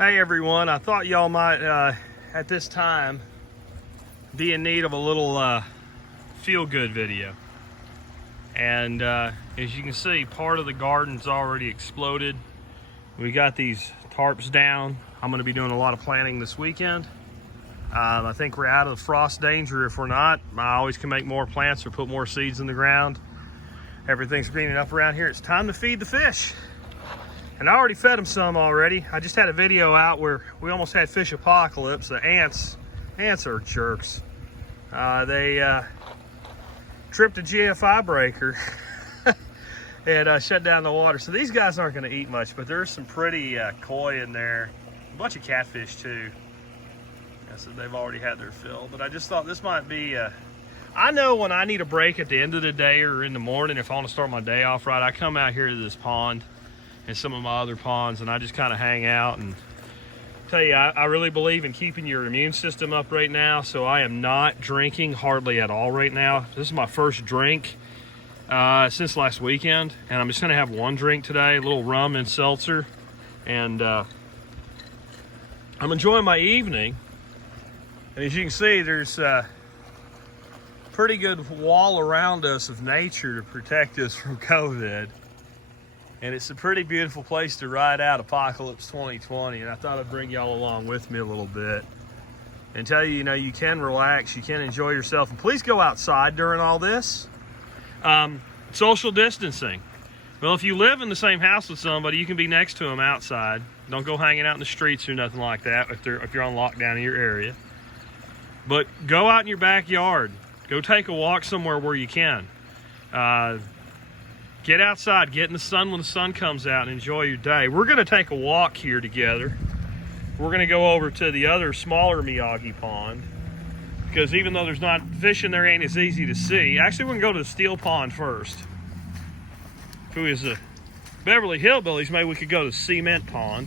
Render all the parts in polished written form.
Hey everyone, I thought y'all might at this time be in need of a little feel-good video. And as you can see, part of the garden's already exploded. We got these tarps down. I'm going to be doing a lot of planting this weekend. I think we're out of the frost danger. If we're not, I always can make more plants or put more seeds in the ground. Everything's greening up around here. It's time to feed the fish. And I already fed them some already. I just had a video out where we almost had fish apocalypse. The ants are jerks. They tripped a GFI breaker and shut down the water. So these guys aren't gonna eat much, but there's some pretty koi in there. A bunch of catfish too. So they've already had their fill, but I just thought this might be, I know when I need a break at the end of the day or in the morning, if I wanna start my day off right, I come out here to this pond and some of my other ponds, and I just kind of hang out and tell you, I really believe in keeping your immune system up right now. So I am not drinking hardly at all right now. This is my first drink since last weekend, and I'm just gonna have one drink today, a little rum and seltzer, and I'm enjoying my evening. And as you can see, there's a pretty good wall around us of nature to protect us from COVID. And it's a pretty beautiful place to ride out Apocalypse 2020. And I thought I'd bring y'all along with me a little bit and tell you, you can relax, you can enjoy yourself. And please go outside during all this. Social distancing. Well, if you live in the same house with somebody, you can be next to them outside. Don't go hanging out in the streets or nothing like that if you're on lockdown in your area. But go out in your backyard. Go take a walk somewhere where you can. Get outside, get in the sun when the sun comes out, and enjoy your day. We're going to take a walk here together. We're going to go over to the other smaller Miyagi pond, because even though there's not fish in there, ain't as easy to see. Actually, we're going to go to the Steel Pond first. If it was the Beverly Hillbillies, maybe we could go to the Cement Pond.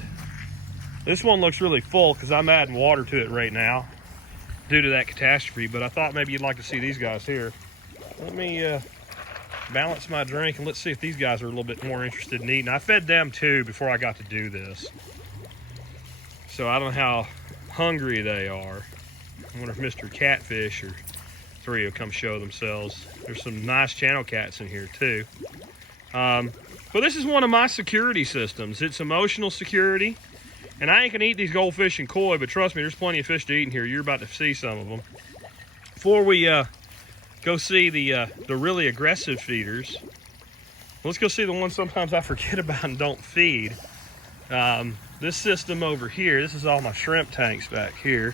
This one looks really full because I'm adding water to it right now due to that catastrophe, but I thought maybe you'd like to see these guys here. Let me balance my drink, and let's see if these guys are a little bit more interested in eating. I fed them too before I got to do this, so I don't know how hungry they are. I wonder if Mr. Catfish or Three will come show themselves. There's some nice channel cats in here too. But this is one of my security systems. It's emotional security, and I ain't gonna eat these goldfish and koi, but trust me, there's plenty of fish to eat in here. You're about to see some of them. Before we go see the really aggressive feeders, let's go see the ones sometimes I forget about and don't feed. This system over here, this is all my shrimp tanks back here.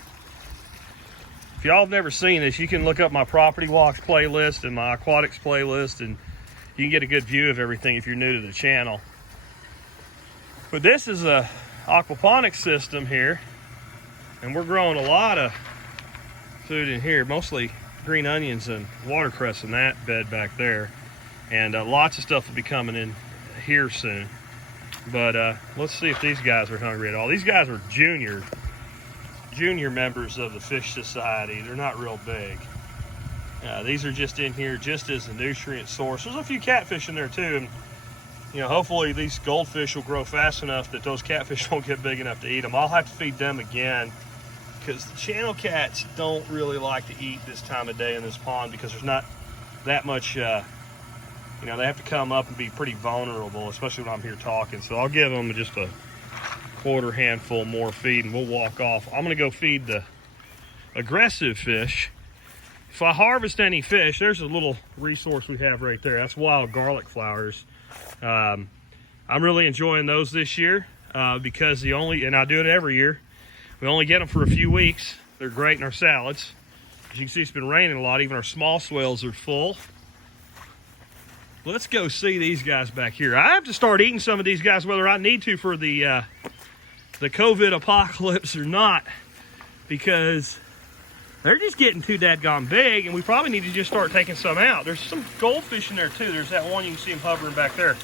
If y'all have never seen this, you can look up my Property Walks playlist and my Aquatics playlist, and you can get a good view of everything if you're new to the channel. But this is a aquaponics system here, and we're growing a lot of food in here, mostly green onions and watercress in that bed back there, and lots of stuff will be coming in here soon. But let's see if these guys are hungry at all. These guys are junior members of the Fish Society. They're not real big. These are just in here just as a nutrient source. There's a few catfish in there too, and hopefully these goldfish will grow fast enough that those catfish won't get big enough to eat them. I'll have to feed them again, because the channel cats don't really like to eat this time of day in this pond, because there's not that much, they have to come up and be pretty vulnerable, especially when I'm here talking. So I'll give them just a quarter handful more feed and we'll walk off. I'm gonna go feed the aggressive fish. If I harvest any fish, there's a little resource we have right there. That's wild garlic flowers. I'm really enjoying those this year because and I do it every year, we only get them for a few weeks. They're great in our salads. As you can see, it's been raining a lot. Even our small swales are full. Let's go see these guys back here. I have to start eating some of these guys, whether I need to for the COVID apocalypse or not, because they're just getting too dadgone big, and we probably need to just start taking some out. There's some goldfish in there too. There's that one, you can see him hovering back there.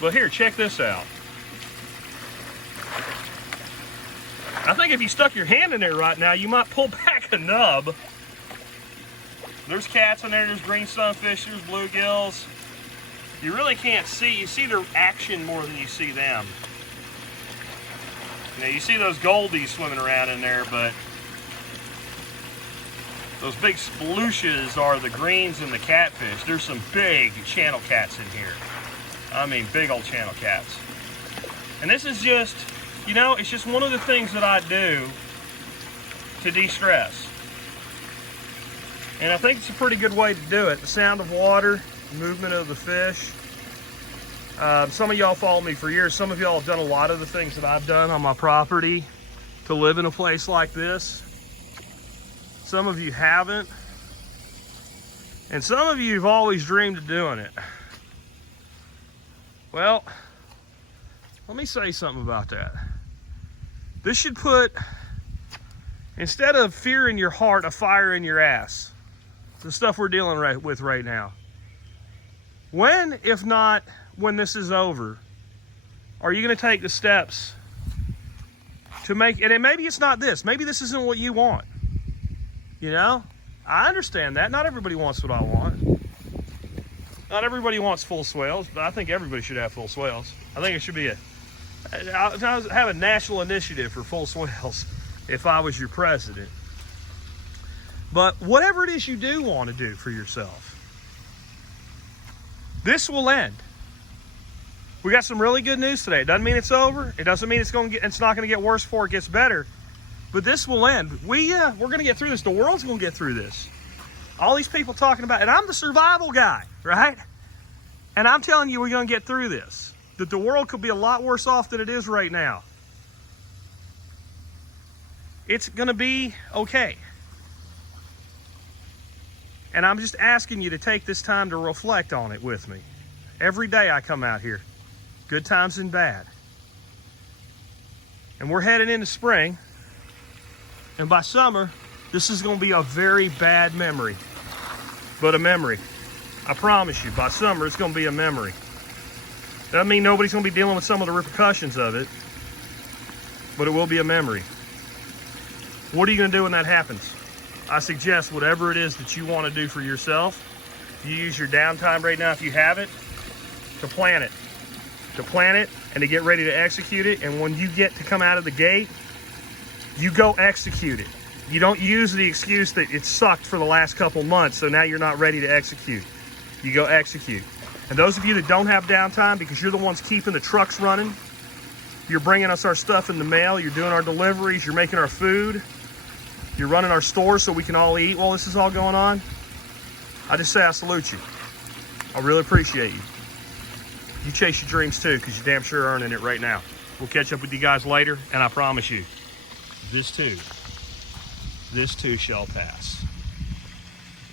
But here, check this out. I think if you stuck your hand in there right now, you might pull back a nub. There's cats in there, there's green sunfish, there's bluegills. You really can't see. You see their action more than you see them. You know, you see those goldies swimming around in there, but those big splooshes are the greens and the catfish. There's some big channel cats in here. I mean, big old channel cats. And this is just, you know, it's just one of the things that I do to de-stress. And I think it's a pretty good way to do it. The sound of water, the movement of the fish. Some of y'all followed me for years. Some of y'all have done a lot of the things that I've done on my property to live in a place like this. Some of you haven't. And some of you have always dreamed of doing it. Well, let me say something about that. This should put, instead of fear in your heart, a fire in your ass. The stuff we're dealing with right now. When, if not when this is over, are you going to take the steps to make, and maybe it's not this, maybe this isn't what you want. You know, I understand that. Not everybody wants what I want. Not everybody wants full swales, but I think everybody should have full swales. I think it should be I have a national initiative for full swales if I was your president. But whatever it is you do want to do for yourself, this will end. We got some really good news today. It doesn't mean it's over. It doesn't mean it's not going to get worse before it gets better. But this will end. We're going to get through this. The world's going to get through this. All these people talking about, and I'm the survival guy, right? And I'm telling you, we're going to get through this. That the world could be a lot worse off than it is right now. It's going to be okay. And I'm just asking you to take this time to reflect on it with me. Every day I come out here, good times and bad. And we're heading into spring. And by summer, this is going to be a very bad memory. But a memory. I promise you, by summer, it's going to be a memory. Doesn't mean nobody's going to be dealing with some of the repercussions of it. But it will be a memory. What are you going to do when that happens? I suggest whatever it is that you want to do for yourself, you use your downtime right now if you have it, to plan it. To plan it and to get ready to execute it. And when you get to come out of the gate, you go execute it. You don't use the excuse that it sucked for the last couple months, so now you're not ready to execute. You go execute. And those of you that don't have downtime, because you're the ones keeping the trucks running, you're bringing us our stuff in the mail, you're doing our deliveries, you're making our food, you're running our stores so we can all eat while this is all going on, I just say I salute you. I really appreciate you. You chase your dreams too, because you're damn sure earning it right now. We'll catch up with you guys later, and I promise you, this too shall pass.